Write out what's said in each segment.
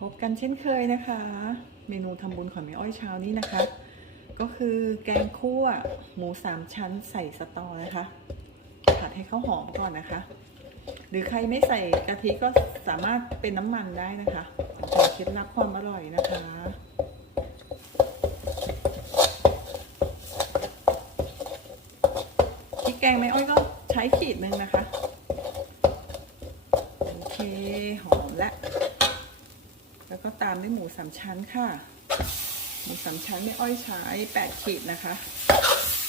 พบกันเช่นเคยนะคะ เมนูทำบุญของแม่อ้อยเช้านี้นะคะ ก็คือแกงคั่วหมูสามชั้นใส่สตอนะคะ ผัดให้เขาหอมก่อนนะคะ หรือใครไม่ใส่กะทิก็สามารถเป็นน้ำมันได้นะคะขอเคล็ดลับความอร่อยนะคะพริกแกงแม่อ้อยก็ใช้ขีดหนึ่งนะคะ โอเค หอมและ แล้วก็ตามด้วยหมูสามชั้นค่ะ หมูสามชั้นไม่อ้อยใช้แปดขีดนะคะ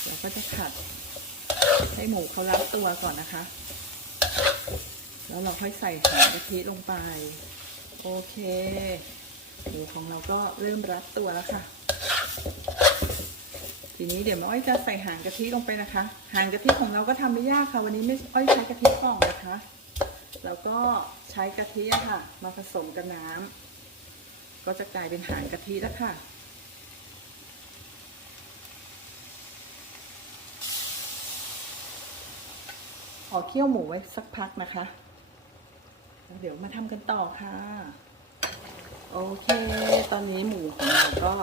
แล้วก็จะผัดให้หมูเขารัดตัวก่อนนะคะ แล้วเราค่อยใส่หางกะทิลงไป โอเค หมูของเราก็เริ่มรัดตัวแล้วค่ะ ทีนี้เดี๋ยวแม่อ้อยจะใส่หางกะทิลงไปนะคะ หางกะทิของเราก็ทำไม่ยากค่ะ วันนี้ไม่อ้อยใช้กะทิกล่องนะคะ แล้วก็ใช้กะทิะค่ะ มาผสมกับน้ำ ก็จะกลายเป็นหางกะทิแล้วค่ะ ขอเคี่ยวหมูไว้สักพักนะคะ เดี๋ยวมาทำกันต่อค่ะ โอเค ตอนนี้หมูของเราก็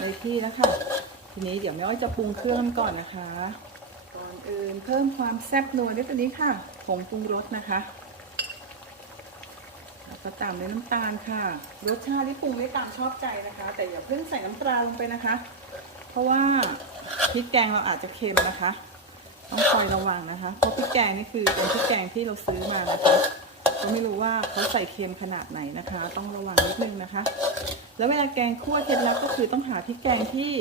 ในที่แล้วค่ะ ทีนี้เดี๋ยวแม่อ้อยจะปรุงเครื่องก่อนนะคะ ก่อนอื่นเพิ่มความแซ่บนัวด้วยตัวนี้ค่ะผงปรุงรสนะคะ ก็ตามด้วยน้ำตาลค่ะ รสชาติที่ปรุงได้ตามชอบใจนะคะ แต่อย่าเพิ่งใส่น้ำปลาลงไปนะคะ เพราะว่าพริกแกงเราอาจจะเค็มนะคะ ต้องคอยระวังนะคะ เพราะพริกแกงนี่คือเป็นพริกแกงที่เราซื้อมานะคะก็ไม่รู้ว่าเขาใส่เค็มขนาดไหนนะคะ ต้องระวังนิดนึงนะคะ แล้วเวลาแกงคั่วเคล็ดลับก็คือต้องหาพริกแกงที่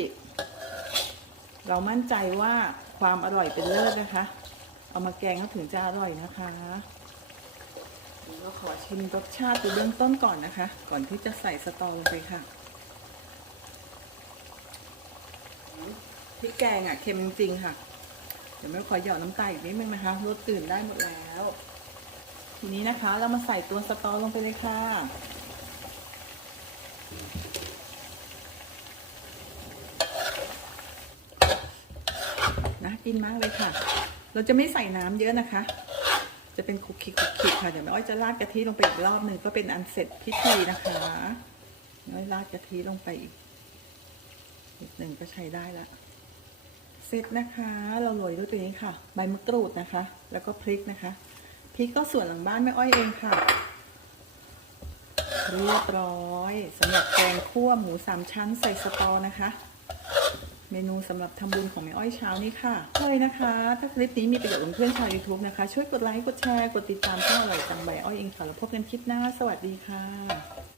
เรามั่นใจว่าความอร่อยเป็นเลิศนะคะ เอามาแกงก็ถึงจะอร่อยนะคะ เดี๋ยวเราขอชิมรสชาติดูเบื้องต้นก่อนนะคะ ก่อนที่จะใส่สตอลงไปค่ะพริกแกงอะเค็มจริงๆค่ะ เดี๋ยวแม่ขอหยอดน้ำตาลอีกนิดนึงนะคะรสตื่นได้หมดแล้ว ทีนี้นะคะ เรามาใส่ตัวสตอลงไปเลยค่ะน่ากินมากเลยค่ะ เราจะไม่ใส่น้ำเยอะนะคะ จะเป็นคุกคิกคุกคิกค่ะ เดี๋ยวแม่อ้อยจะราดกะทิลงไปอีกรอบหนึ่งก็เป็นอันเสร็จพิธีนะคะแม่อ้อยราดกะทิลงไปอีกนิดหนึ่งก็ใช้ได้ละเสร็จนะคะ เราโรยด้วยตัวนี้ค่ะ ใบมะกรูดนะคะ แล้วก็พริกนะคะพริกก็ส่วนหลังบ้านแม่อ้อยเองค่ะเรียบร้อยสำหรับแกงคั่วหมูสามชั้นใส่สตอนะคะ เมนูสำหรับทำบุญของแม่อ้อยเช้านี้ค่ะเลยนะคะ ถ้าคลิปนี้มีประโยชน์กับเพื่อนชาว YouTube นะคะ ช่วยกดไลค์ กดแชร์ กดติดตามช่องอร่อยจังใบอ้อยเองค่ะ แล้วพบกันคลิปหน้า สวัสดีค่ะ